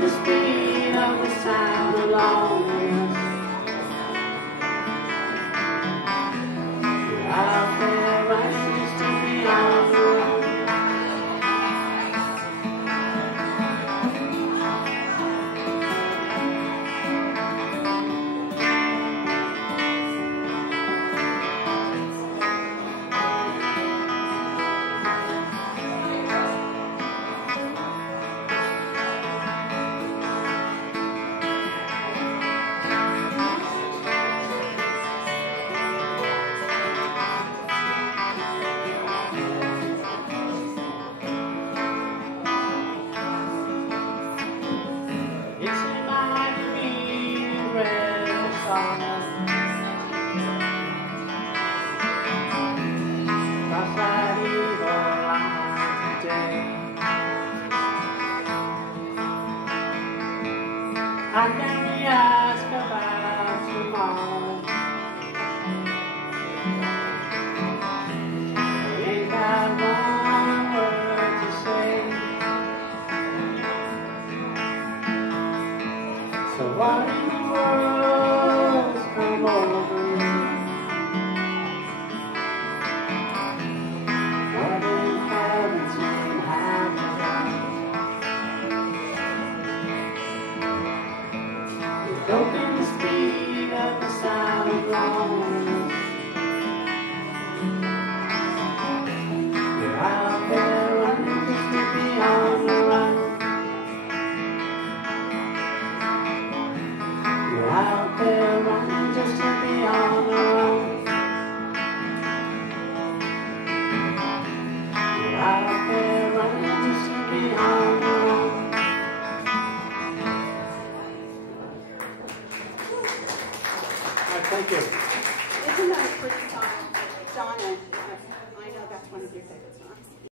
the speed of the sound of loneliness. You're out there righteous to be on the road. How can we ask about tomorrow? We ain't got one word to say. So what in the world's come over you? What in heaven's name have you done? Broken the speed of the sound of loneliness. You're out there running just to be on the run. You're out there running just to be on the run. You're out there running just to be on the run. Thank you. Isn't that a pretty song?